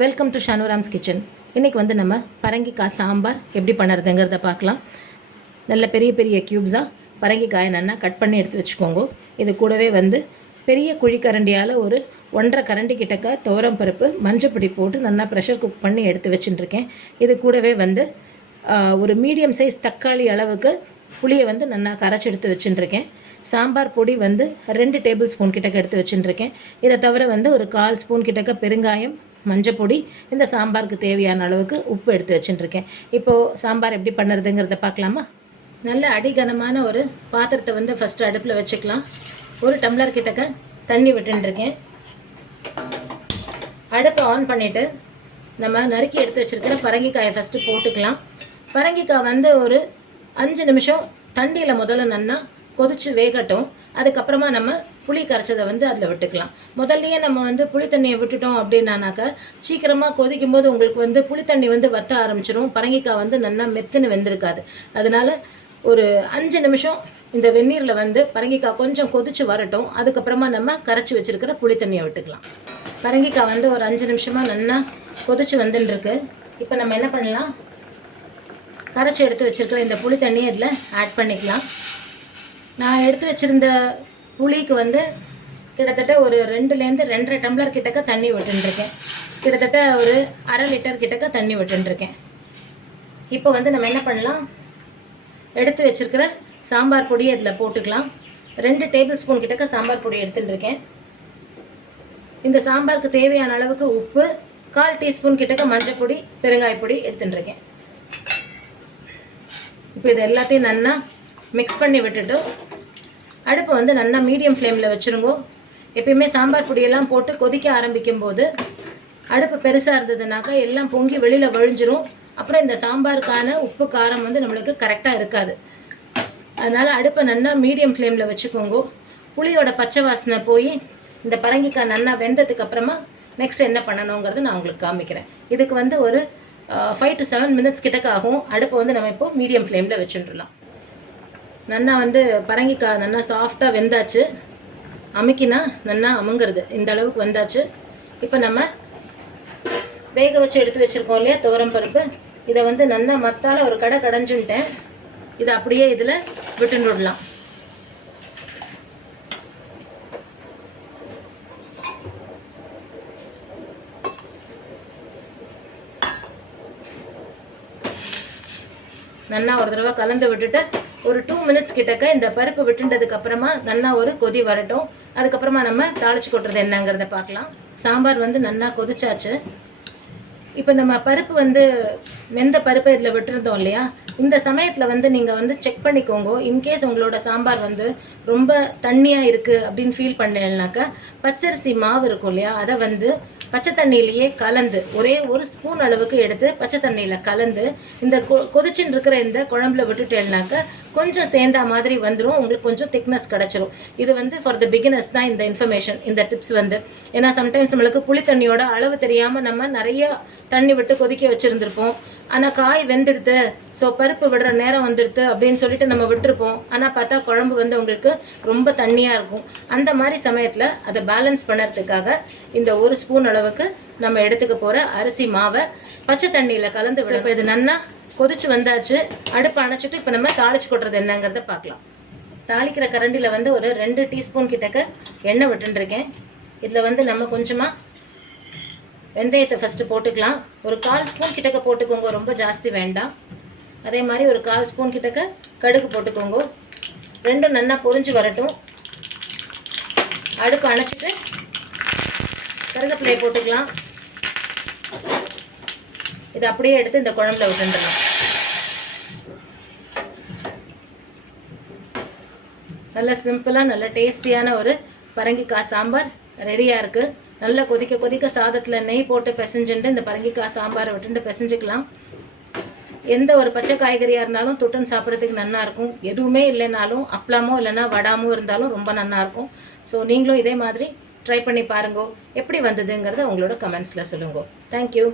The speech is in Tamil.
வெல்கம் டு ஷானுராம்ஸ் கிச்சன் இன்றைக்கி வந்து நம்ம பரங்கிக்காய் சாம்பார் எப்படி பண்ணுறதுங்கிறத பார்க்கலாம். நல்ல பெரிய பெரிய க்யூப்ஸாக பரங்கிக்காயை நல்லா கட் பண்ணி எடுத்து வச்சுக்கோங்க. இது கூடவே வந்து பெரிய குழிக்கரண்டியால் ஒரு ஒன்றரை கரண்டி கிட்டக்க துவரம் பருப்பு மஞ்சப்பொடி போட்டு நல்லா ப்ரெஷர் குக் பண்ணி எடுத்து வச்சுட்டுருக்கேன். இது கூடவே வந்து ஒரு மீடியம் சைஸ் தக்காளி அளவுக்கு புளியை வந்து நல்லா கரைச்சி எடுத்து வச்சுட்டுருக்கேன். சாம்பார் பொடி வந்து ரெண்டு டேபிள் ஸ்பூன் கிட்டக்க எடுத்து வச்சுட்டுருக்கேன். இதை தவிர வந்து ஒரு கால் ஸ்பூன் கிட்டக்க பெருங்காயம் மஞ்சப்பொடி இந்த சாம்பாருக்கு தேவையான அளவுக்கு உப்பு எடுத்து வச்சுட்டுருக்கேன். இப்போது சாம்பார் எப்படி பண்ணுறதுங்கிறத பார்க்கலாமா? நல்ல அடிகனமான ஒரு பாத்திரத்தை வந்து ஃபஸ்ட்டு அடுப்பில் வச்சுக்கலாம். ஒரு டம்ளர் கிட்டக்க தண்ணி விட்டுருக்கேன் அடுப்பை ஆன் பண்ணிவிட்டு நம்ம நறுக்கி எடுத்து வச்சுருக்கிற பரங்கிக்காயை ஃபஸ்ட்டு போட்டுக்கலாம். பரங்கிக்காய் வந்து ஒரு அஞ்சு நிமிஷம் தண்ணியில் முதல்ல நன்னா கொதிச்சு வேகட்டும். அதுக்கப்புறமா நம்ம புளி கரைச்சதை வந்து அதில் விட்டுக்கலாம். முதல்லயே நம்ம வந்து புளி தண்ணியை விட்டுட்டோம் அப்படின்னானாக்கா சீக்கிரமாக கொதிக்கும் போது உங்களுக்கு வந்து புளி தண்ணி வந்து வத்த ஆரம்பிச்சிடும் பரங்கிக்காய் வந்து நல்லா மெத்துன்னு வெந்திருக்காது. அதனால ஒரு அஞ்சு நிமிஷம் இந்த வெந்நீரில் வந்து பரங்கிக்காய் கொஞ்சம் கொதிச்சு வரட்டும். அதுக்கப்புறமா நம்ம கரைச்சி வச்சுருக்கிற புளி தண்ணியை விட்டுக்கலாம். பரங்கிக்காய் வந்து ஒரு அஞ்சு நிமிஷமாக நல்லா கொதிச்சு வந்துட்டுருக்கு இப்போ நம்ம என்ன பண்ணலாம்? கரைச்சி எடுத்து வச்சிருக்கிற இந்த புளி தண்ணியை இதில் ஆட் பண்ணிக்கலாம். நான் எடுத்து வச்சிருந்த புளிக்கு வந்து கிட்டத்தட்ட ஒரு ரெண்டுலேருந்து ரெண்டரை டம்ளர் கிட்டக்க தண்ணி விட்டுருக்கேன் கிட்டத்தட்ட ஒரு அரை லிட்டர் கிட்டக்க தண்ணி விட்டுருக்கேன் இப்போ வந்து நம்ம என்ன பண்ணலாம்? எடுத்து வச்சிருக்கிற சாம்பார் பொடியை இதில் போட்டுக்கலாம். ரெண்டு டேபிள் ஸ்பூன் கிட்டக்க சாம்பார் பொடி எடுத்துட்டுருக்கேன் இந்த சாம்பாருக்கு தேவையான அளவுக்கு உப்பு கால் டீஸ்பூன் கிட்டக்க மஞ்சள் பொடி பெருங்காய பொடி எடுத்துட்டுருக்கேன் இப்போ இது எல்லாத்தையும் நல்லா மிக்ஸ் பண்ணி விட்டுட்டு அடுப்பை வந்து நல்லா மீடியம் ஃப்ளேமில் வச்சுருங்கோ. எப்பயுமே சாம்பார் பொடியெல்லாம் போட்டு கொதிக்க ஆரம்பிக்கும் போது அடுப்பு பெருசாக இருந்ததுனாக்கா எல்லாம் பொங்கி வெளியில் வழிஞ்சிரும். அப்புறம் இந்த சாம்பாருக்கான உப்பு காரம் வந்து நம்மளுக்கு கரெக்டாக இருக்காது. அதனால் அடுப்பை நல்லா மீடியம் ஃப்ளேமில் வச்சுக்கோங்க. புளியோட பச்சை வாசனை போய் இந்த பரங்கிக்காய் நல்லா வெந்ததுக்கு அப்புறமா நெக்ஸ்ட் என்ன பண்ணணுங்கிறது நான் உங்களுக்கு காமிக்கிறேன். இதுக்கு வந்து ஒரு ஃபைவ் டு செவன் மினிட்ஸ் கிட்டக்க ஆகும். அடுப்பை வந்து நம்ம இப்போ மீடியம் ஃப்ளேமில் வச்சுட்டுலாம் நல்லா வந்து பரங்கிக்காய் நல்லா சாஃப்டாக வெந்தாச்சு. அமுக்கினா நல்லா அமுங்கிறது. இந்த அளவுக்கு வந்தாச்சு. இப்போ நம்ம வேக வச்சு எடுத்து வச்சுருக்கோம் இல்லையா? துவரம் பருப்பு. இதை வந்து நல்லா மத்தால் ஒரு கடை கடைஞ்சுன்ட்டேன். இதை அப்படியே இதில் விட்டுன்னு விடலாம். நல்லா ஒரு தடவை கலந்து விட்டுட்டு ஒரு டூ மினிட்ஸ் கிட்டக்க இந்த பருப்பு விட்டுண்டதுக்கு அப்புறமா நல்லா ஒரு கொதி வரட்டும். அதுக்கப்புறமா நம்ம தாளிச்சு கொட்டுறது என்னங்கிறத பார்க்கலாம். சாம்பார் வந்து நல்லா கொதிச்சாச்சு. இப்போ நம்ம பருப்பு வந்து வெந்த பருப்பை இதில் விட்டுருந்தோம் இல்லையா? இந்த சமயத்தில் வந்து நீங்கள் வந்து செக் பண்ணிக்கோங்க. இன்கேஸ் உங்களோட சாம்பார் வந்து ரொம்ப தண்ணியாக இருக்குது அப்படின்னு ஃபீல் பண்ணேன்னாக்கா பச்சரிசி மாவு இருக்கும் இல்லையா? அதை வந்து பச்சை தண்ணியிலேயே கலந்து ஒரே ஒரு ஸ்பூன் அளவுக்கு எடுத்து பச்சை தண்ணியில் கலந்து இந்த கொ கொதிச்சுன்னு இருக்கிற இந்த குழம்புல விட்டுட்டேன்னாக்கா கொஞ்சம் சேர்ந்தா மாதிரி வந்துடும் உங்களுக்கு கொஞ்சம் திக்னஸ் கிடச்சிரும். இது வந்து ஃபார் த பிகினர்ஸ் தான் இந்த இன்ஃபர்மேஷன் இந்த டிப்ஸ் வந்து. ஏன்னா சம்டைம்ஸ் நம்மளுக்கு புளி தண்ணியோட அளவு தெரியாமல் நம்ம நிறைய தண்ணி விட்டு கொதிக்க வச்சுருந்துருப்போம். ஆனால் காய் வெந்துடுது. ஸோ பருப்பு விடுற நேரம் வந்துடுது அப்படின்னு சொல்லிட்டு நம்ம விட்டுருப்போம். ஆனால் பார்த்தா குழம்பு வந்து உங்களுக்கு ரொம்ப தண்ணியாக இருக்கும். அந்த மாதிரி சமயத்தில் அதை பேலன்ஸ் பண்ணுறதுக்காக இந்த ஒரு ஸ்பூன் அளவுக்கு நம்ம எடுத்துக்க போகிற அரிசி மாவை பச்சை தண்ணியில் கலந்து விட இப்போ இது நன்னா கொதிச்சு வந்தாச்சு. அடுப்பு அணைச்சிட்டு இப்போ நம்ம தாளிச்சு கொட்டுறது என்னங்கிறத பார்க்கலாம். தாளிக்கிற கரண்டியில் வந்து ஒரு ரெண்டு டீஸ்பூன் கிட்டக்க எண்ணெய் விட்டுருக்கேன் இதில் வந்து நம்ம கொஞ்சமாக வெந்தயத்தை ஃபஸ்ட்டு போட்டுக்கலாம். ஒரு கால் ஸ்பூன் கிட்டக்க போட்டுக்கோங்க. ரொம்ப ஜாஸ்தி வேண்டாம். அதே மாதிரி ஒரு கால் ஸ்பூன் கிட்டக்க கடுகு போட்டுக்கோங்க. ரெண்டும் நல்லா பொறிஞ்சு வரட்டும். அடுப்பு அணைச்சிட்டு கருவேப்பிலையை போட்டுக்கலாம். இது அப்படியே எடுத்து இந்த குழம்புல விட்டுடலாம். நல்ல சிம்பிளாக நல்ல டேஸ்டியான ஒரு பரங்கிக்காய் சாம்பார் ரெடியாக இருக்குது நல்லா கொதிக்க கொதிக்க சாதத்தில் நெய் போட்டு பிசைஞ்சுட்டு இந்த பரங்கிக்காய் சாம்பாரை விட்டுட்டு பிசைஞ்சுக்கலாம். எந்த ஒரு பச்சை காய்கறியாக இருந்தாலும் தொட்டுன்னு சாப்பிட்றதுக்கு நல்லாயிருக்கும் எதுவுமே இல்லைனாலும் அப்பளமோ இல்லைன்னா வடாமோ இருந்தாலும் ரொம்ப நல்லாயிருக்கும் ஸோ நீங்களும் இதே மாதிரி ட்ரை பண்ணி பாருங்க. எப்படி வந்ததுங்கிறத உங்களோட கமெண்ட்ஸில் சொல்லுங்க. தேங்க்யூ